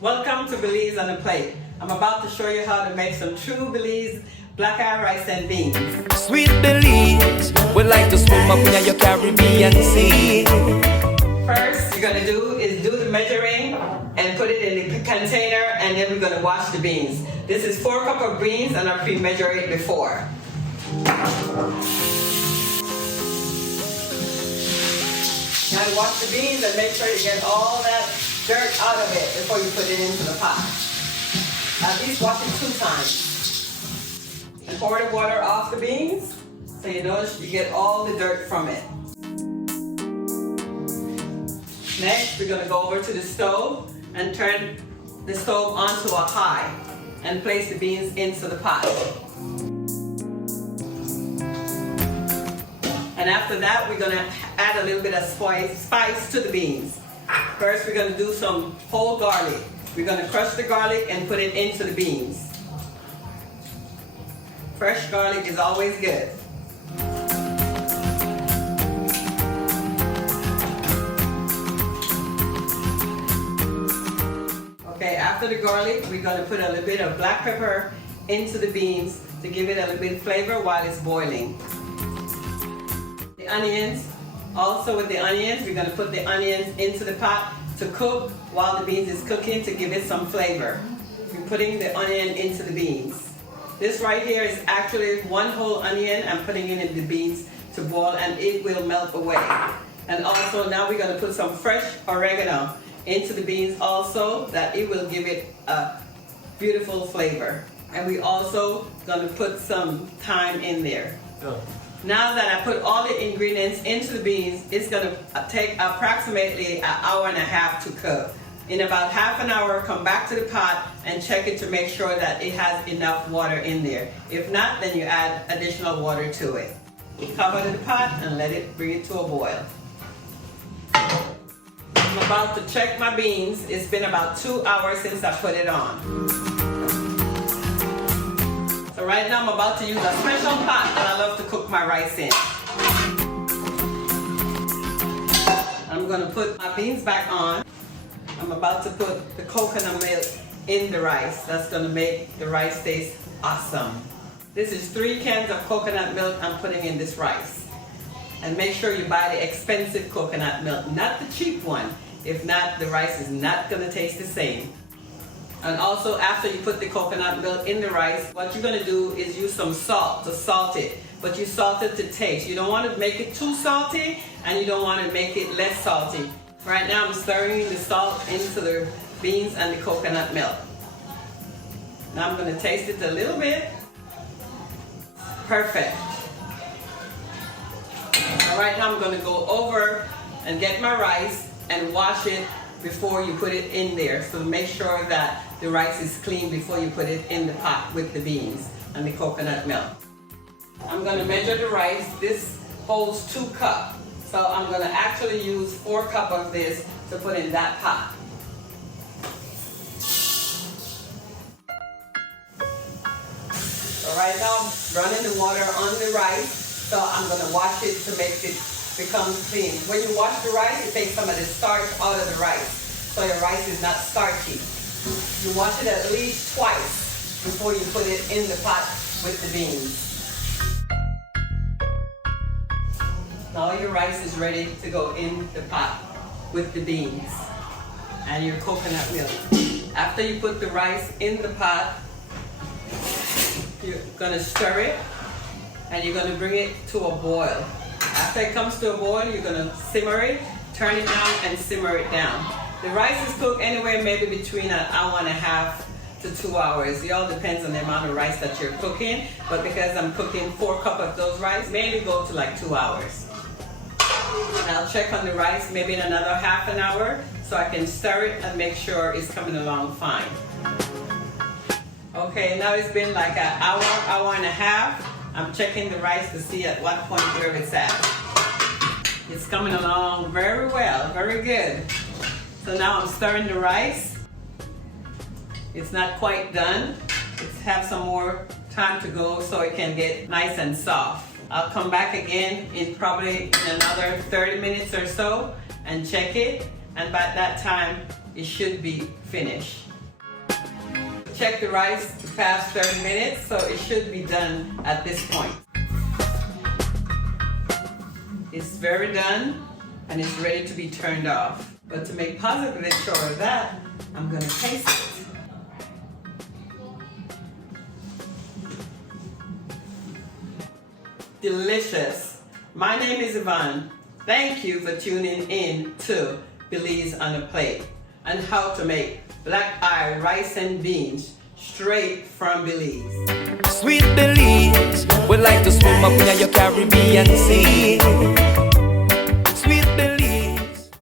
Welcome to Belize on a Plate. I'm about to show you how to make some true Belize black-eye rice and beans. Sweet Belize, we like to swim up in your Caribbean Sea. First, you're gonna do is do the measuring and put it in the container, and then we're gonna wash the beans. This is 4 cups of beans, and I pre-measure it before. Now wash the beans and make sure you get all that dirt out of it before you put it into the pot. At least wash it 2 times. And pour the water off the beans so you know you get all the dirt from it. Next, we're going to go over to the stove and turn the stove onto a high and place the beans into the pot. And after that, we're going to add a little bit of spice to the beans. First, we're going to do some whole garlic. We're going to crush the garlic and put it into the beans. Fresh garlic is always good. Okay, after the garlic, we're going to put a little bit of black pepper into the beans to give it a little bit of flavor while it's boiling. The onions, also with the onions, we're going to put the onions into the pot to cook while the beans is cooking to give it some flavor. We're putting the onion into the beans. This right here is actually 1 whole onion. I'm putting it in the beans to boil and it will melt away. And also now we're going to put some fresh oregano into the beans also, that it will give it a beautiful flavor. And we also going to put some thyme in there. Now that I put all the ingredients into the beans, it's going to take approximately 1.5 hours to cook. In about half an hour, come back to the pot and check it to make sure that it has enough water in there. If not, then you add additional water to it. Cover the pot and let it bring it to a boil. I'm about to check my beans. It's been about 2 hours since I put it on. So right now I'm about to use a special pot that I love to cook my rice in. I'm going to put my beans back on. I'm about to put the coconut milk in the rice. That's going to make the rice taste awesome. This is 3 cans of coconut milk I'm putting in this rice. And make sure you buy the expensive coconut milk, not the cheap one. If not, the rice is not going to taste the same. And also, after you put the coconut milk in the rice, what you're going to do is use some salt to salt it. But you salt it to taste. You don't want to make it too salty, and you don't want to make it less salty. Right now, I'm stirring the salt into the beans and the coconut milk. Now I'm going to taste it a little bit. Perfect. All right, now I'm going to go over and get my rice and wash it before you put it in there. So make sure that the rice is clean before you put it in the pot with the beans and the coconut milk. I'm going to measure the rice. This holds 2 cups. So I'm going to actually use 4 cups of this to put in that pot. So right now I'm running the water on the rice. So I'm going to wash it to make it become clean. When you wash the rice, it takes some of the starch out of the rice. So your rice is not starchy. You wash it at least twice before you put it in the pot with the beans. Now your rice is ready to go in the pot with the beans and your coconut milk. After you put the rice in the pot, you're going to stir it and you're going to bring it to a boil. After it comes to a boil, you're going to simmer it, turn it down and simmer it down. The rice is cooked anywhere maybe between 1.5 hours to 2 hours. It all depends on the amount of rice that you're cooking, but because I'm cooking 4 cups of those rice, maybe go to like 2 hours. And I'll check on the rice maybe in another half an hour so I can stir it and make sure it's coming along fine. Okay, now it's been like 1 hour, 1.5 hours. I'm checking the rice to see at what point where it's at. It's coming along very well, very good. So now I'm stirring the rice. It's not quite done. It's have some more time to go so it can get nice and soft. I'll come back again in probably another 30 minutes or so and check it. And by that time, it should be finished. Check the rice past 30 minutes, so it should be done at this point. It's very done and it's ready to be turned off. But to make positively sure of that, I'm going to taste it. Delicious. My name is Yvonne. Thank you for tuning in to Belize on a Plate and how to make black-eye rice and beans straight from Belize. Sweet Belize, we like to swim up in your Caribbean sea.